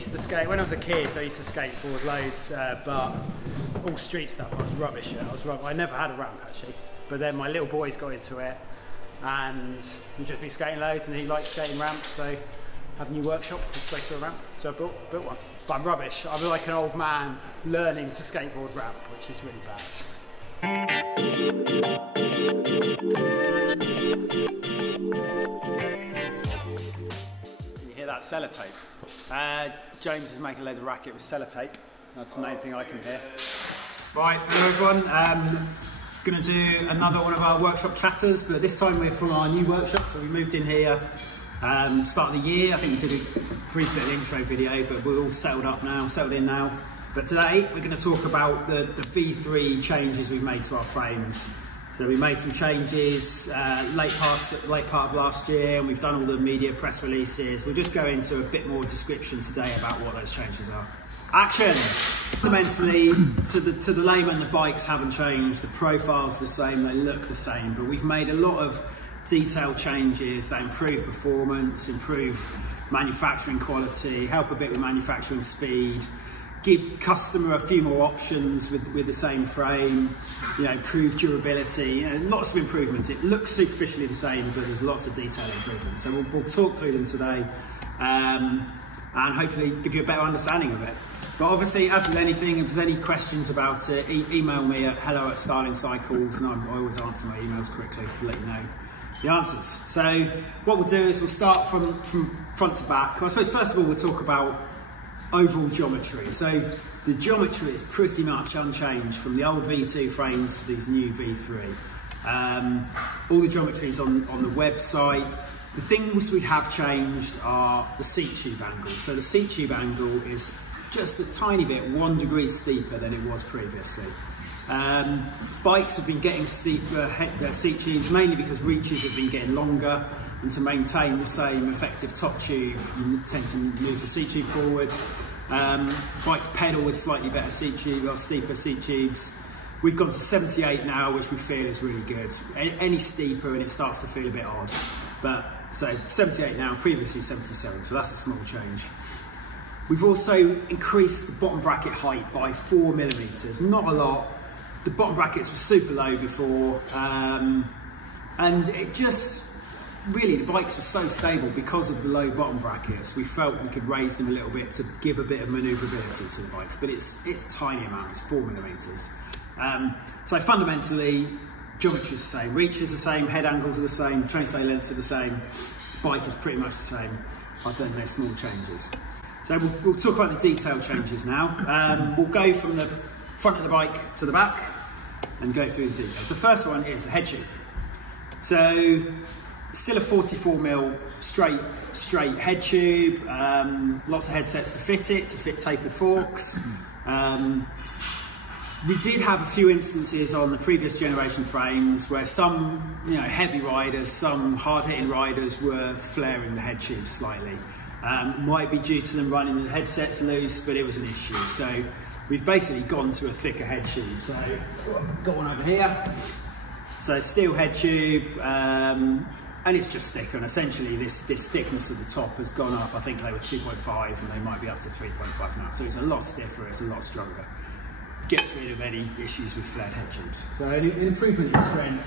used to skate, when I was a kid, I used to skateboard loads, but all street stuff I was rubbish at. I never had a ramp actually, but then my little boys got into it and we'd just be skating loads and he liked skating ramps, so I had a new workshop just straight to a ramp, so I built one. But I'm rubbish, I'm like an old man learning to skateboard ramp, which is really bad. You hear that sellotape? James is making a load of racket with sellotape. That's the main thing I can hear. Right, hello everyone. Going to do another one of our workshop chatters, but this time we're from our new workshop. So we moved in here start of the year. I think we did a brief little intro video, but we're all settled in now. But today we're going to talk about the V3 changes we've made to our frames. So we made some changes late part of last year, and we've done all the media press releases. We'll just go into a bit more description today about what those changes are. Action! Fundamentally, to the layman, the bikes haven't changed. The profile's the same, they look the same, but we've made a lot of detailed changes that improve performance, improve manufacturing quality, help a bit with manufacturing speed, give customer a few more options with the same frame, improve durability, lots of improvements. It looks superficially the same, but there's lots of detailed improvements. So we'll talk through them today and hopefully give you a better understanding of it. But obviously, as with anything, if there's any questions about it, email me at hello@Starling Cycles, and I always answer my emails quickly to let you know the answers. So what we'll do is we'll start from front to back. I suppose first of all we'll talk about overall geometry. So the geometry is pretty much unchanged from the old V2 frames to these new V3. All the geometry is on the website. The things we have changed are the seat tube angle. So the seat tube angle is just a tiny bit, 1 degree steeper than it was previously. Bikes have been getting steeper seat tubes mainly because reaches have been getting longer, and to maintain the same effective top tube you tend to move the seat tube forward. Bikes pedal with slightly better seat tube or steeper seat tubes. We've gone to 78 now, which we feel is really good. Any steeper and it starts to feel a bit odd. But so 78 now, previously 77, so that's a small change. We've also increased the bottom bracket height by 4 millimeters, not a lot. The bottom brackets were super low before, and it just, really the bikes were so stable because of the low bottom brackets. We felt we could raise them a little bit to give a bit of manoeuvrability to the bikes, but it's a tiny amount, it's 4 millimeters. So fundamentally, geometry is the same, reach is the same, head angles are the same, trainstay lengths are the same, bike is pretty much the same, other than those small changes. So we'll talk about the detailed changes now. We'll go from the front of the bike to the back and go through the details. The first one is the head tube. So still a 44mm straight head tube, lots of headsets to fit tapered forks. We did have a few instances on the previous generation frames where some heavy riders, some hard-hitting riders were flaring the head tube slightly. Might be due to them running the headsets loose, but it was an issue. So we've basically gone to a thicker head tube. So got one over here. So steel head tube, and it's just thicker. And essentially this thickness at the top has gone up. I think they were 2.5 and they might be up to 3.5 now. So it's a lot stiffer, it's a lot stronger. Gets rid of any issues with flared head tubes. So an improvement in strength.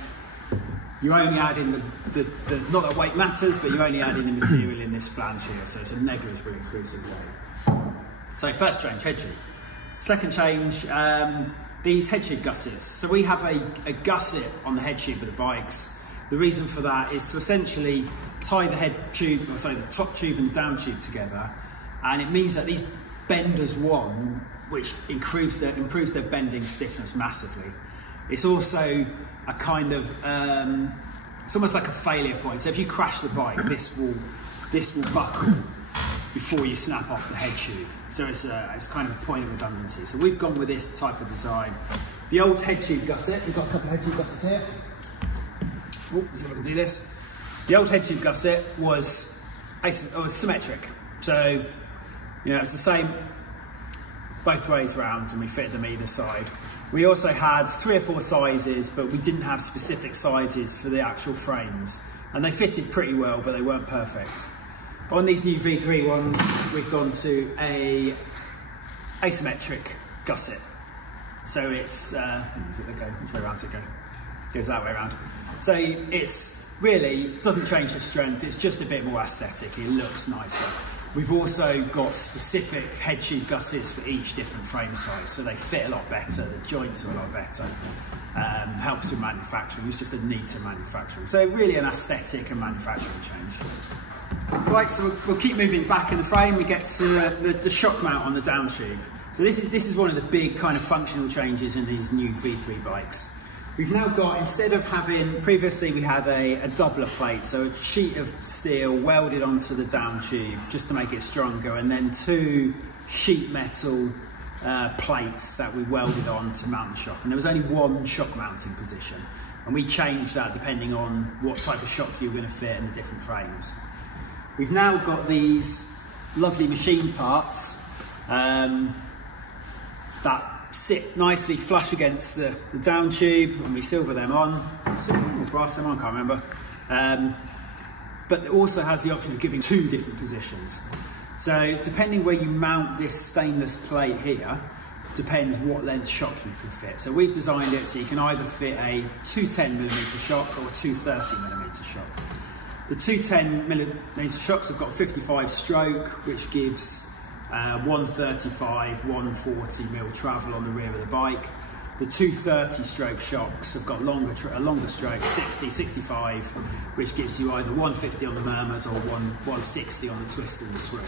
You only add in not that weight matters, but you only add in the material in this flange here, so it's a negligible increase in weight. So first change, head tube. Second change, these head tube gussets. So we have a gusset on the head tube of the bikes. The reason for that is to essentially tie the the top tube and down tube together, and it means that these bend as one, which improves their bending stiffness massively. It's also a kind of, it's almost like a failure point. So if you crash the bike, this will buckle before you snap off the head tube. So it's kind of a point of redundancy. So we've gone with this type of design. The old head tube gusset, we've got a couple of head tube gussets here. Oh, let's see if I can do this. The old head tube gusset was symmetric. So, it's the same both ways around, and we fitted them either side. We also had 3 or 4 sizes, but we didn't have specific sizes for the actual frames. And they fitted pretty well, but they weren't perfect. On these new V3 ones, we've gone to a asymmetric gusset. So it's, which way around does it go? It goes that way around. So it's really, doesn't change the strength, it's just a bit more aesthetic, it looks nicer. We've also got specific head tube gussets for each different frame size, so they fit a lot better, the joints are a lot better. Helps with manufacturing, it's just a neater manufacturing. So really an aesthetic and manufacturing change. Right, so we'll keep moving back in the frame, we get to the shock mount on the down tube. So this is one of the big kind of functional changes in these new V3 bikes. We've now got, instead of having, previously we had a doubler plate, so a sheet of steel welded onto the down tube just to make it stronger, and then two sheet metal plates that we welded on to mount the shock. And there was only one shock mounting position, and we changed that depending on what type of shock you were going to fit in the different frames. We've now got these lovely machine parts that sit nicely flush against the down tube, and we silver them on, or brass them on, can't remember. But it also has the option of giving two different positions. So depending where you mount this stainless plate here, depends what length shock you can fit. So we've designed it so you can either fit a 210mm shock or a 230mm shock. The 210mm shocks have got 55 stroke, which gives 135, 140mm travel on the rear of the bike. The 230 stroke shocks have got a longer stroke, 60, 65, which gives you either 150 on the Murmurs or 160 on the Twist and the Swoop.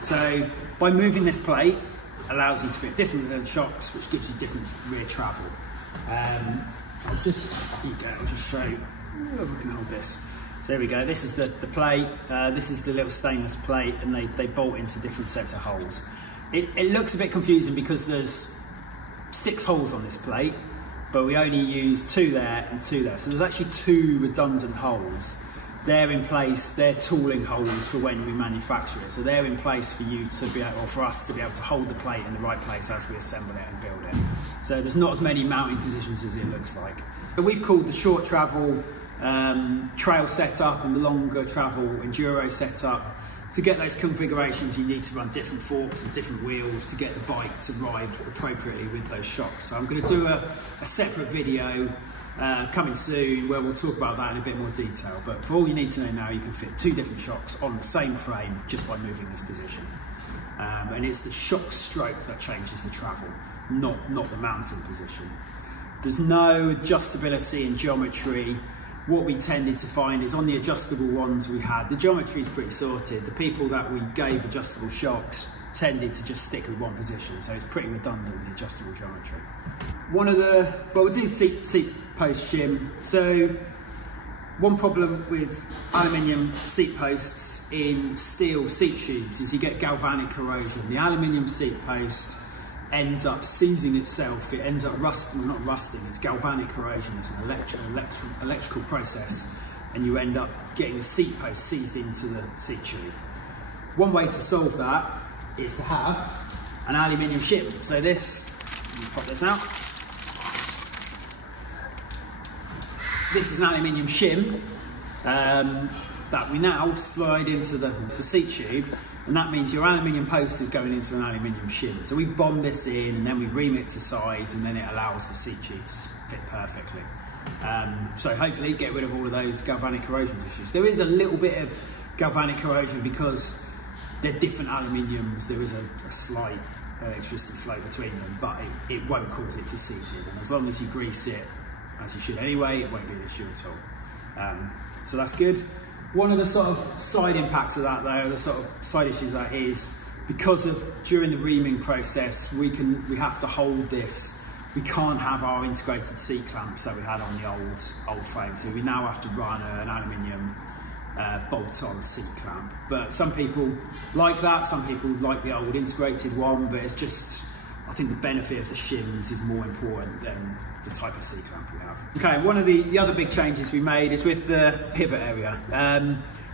So by moving this plate, allows you to fit different shocks, which gives you different rear travel. I'll just show you, we can hold this. So there we go, this is the plate, this is the little stainless plate, and they bolt into different sets of holes. It looks a bit confusing because there's 6 holes on this plate, but we only use 2 there and 2 there. So there's actually 2 redundant holes. They're in place, they're tooling holes for when we manufacture it. So they're in place for you to be able, or for us to be able to hold the plate in the right place as we assemble it and build it. So there's not as many mounting positions as it looks like. So we've called the short travel trail setup and the longer travel enduro setup. To get those configurations, you need to run different forks and different wheels to get the bike to ride appropriately with those shocks. So I'm going to do a separate video coming soon where we'll talk about that in a bit more detail. But for all you need to know now, you can fit 2 different shocks on the same frame just by moving this position. And it's the shock stroke that changes the travel, not the mounting position. There's no adjustability in geometry. What we tended to find is on the adjustable ones we had, the geometry is pretty sorted. The people that we gave adjustable shocks tended to just stick with one position, so it's pretty redundant, the adjustable geometry. We'll do seat post shim. So one problem with aluminium seat posts in steel seat tubes is you get galvanic corrosion. The aluminium seat post ends up seizing itself, it ends up rusting, well, not rusting, it's galvanic corrosion, it's an electrical process, and you end up getting the seat post seized into the seat tube. One way to solve that is to have an aluminium shim. So this, let me pop this out. This is an aluminium shim that we now slide into the seat tube, and that means your aluminium post is going into an aluminium shim. So we bond this in and then we ream it to size, and then it allows the seat tube to fit perfectly. So hopefully get rid of all of those galvanic corrosion issues. There is a little bit of galvanic corrosion because they're different aluminiums. There is a slight electricity flow between them, but it won't cause it to seize in. And as long as you grease it, as you should anyway, it won't be an issue at all. So that's good. One of the sort of side impacts of that though, the sort of side issues of that is because of during the reaming process, we have to hold this. We can't have our integrated seat clamps that we had on the old frame. So we now have to run an aluminium bolt-on seat clamp. But some people like that, some people like the old integrated one, but it's just, I think the benefit of the shims is more important than the type of seat clamp we have. Okay, one of the other big changes we made is with the pivot area.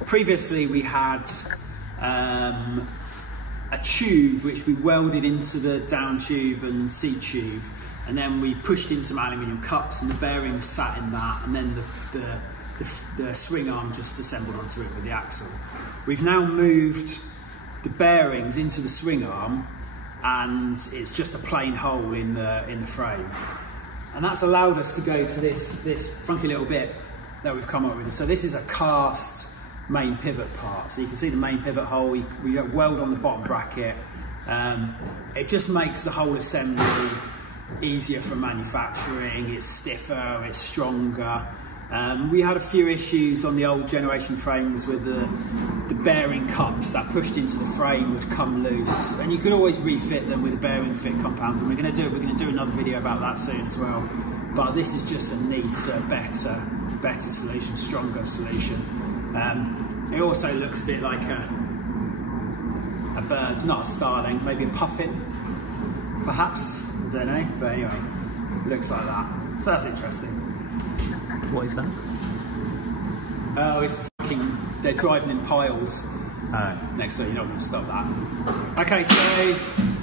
Previously we had a tube which we welded into the down tube and seat tube, and then we pushed in some aluminium cups and the bearings sat in that, and then the swing arm just assembled onto it with the axle. We've now moved the bearings into the swing arm, and it's just a plain hole in the frame. And that's allowed us to go to this funky little bit that we've come up with. So this is a cast main pivot part. So you can see the main pivot hole, we got weld on the bottom bracket. It just makes the whole assembly easier for manufacturing. It's stiffer, it's stronger. We had a few issues on the old generation frames with the bearing cups that pushed into the frame would come loose, and you could always refit them with a bearing fit compound, and we're going to do another video about that soon as well. But this is just a neater, better solution, stronger solution. It also looks a bit like a bird, not a starling, maybe a puffin, perhaps, I don't know, but anyway, it looks like that. So that's interesting. What is that? Oh, it's fucking, they're driving in piles. Next time, you're not going to stop that. Okay, so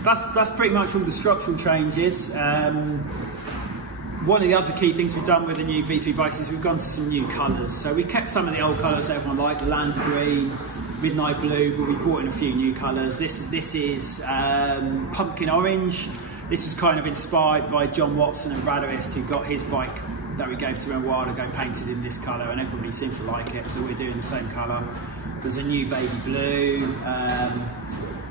that's pretty much all the structural changes. One of the other key things we've done with the new V3 bikes is we've gone to some new colours. So we kept some of the old colours that everyone liked, the Landy Green, Midnight Blue, but we brought in a few new colours. This is Pumpkin Orange. This was kind of inspired by John Watson and Radarist, who got his bike that we gave to him a while ago painted in this colour, and everybody seemed to like it, so we're doing the same colour. There's a new Baby Blue,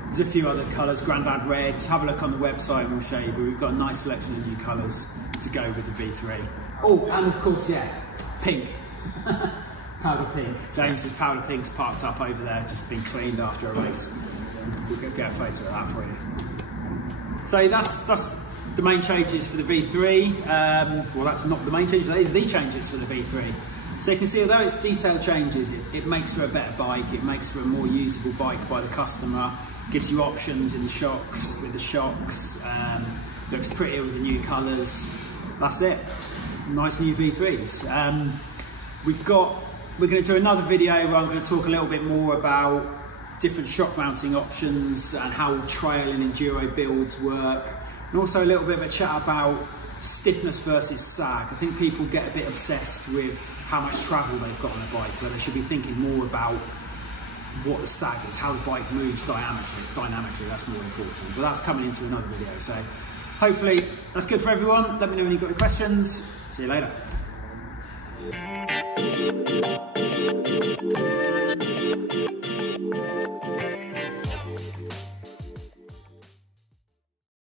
there's a few other colours, Grandad Reds. Have a look on the website and we'll show you, but we've got a nice selection of new colours to go with the V3. Oh, and of course, yeah, pink. Powder pink. James's powder pink's parked up over there, just been cleaned after a race. We'll get a photo of that for you. So that's the main changes for the V3. Well, that's not the main changes, that is the changes for the V3. So you can see, although it's detailed changes, it makes for a better bike, it makes for a more usable bike by the customer, gives you options in the shocks, with the shocks, looks prettier with the new colours. That's it. Nice new V3s. We're going to do another video where I'm going to talk a little bit more about different shock mounting options and how trail and enduro builds work, and also a little bit of a chat about stiffness versus sag. I think people get a bit obsessed with how much travel they've got on a bike, where they should be thinking more about what the sag is, how the bike moves dynamically, that's more important. But that's coming into another video, so hopefully that's good for everyone. Let me know when you've got any questions. See you later.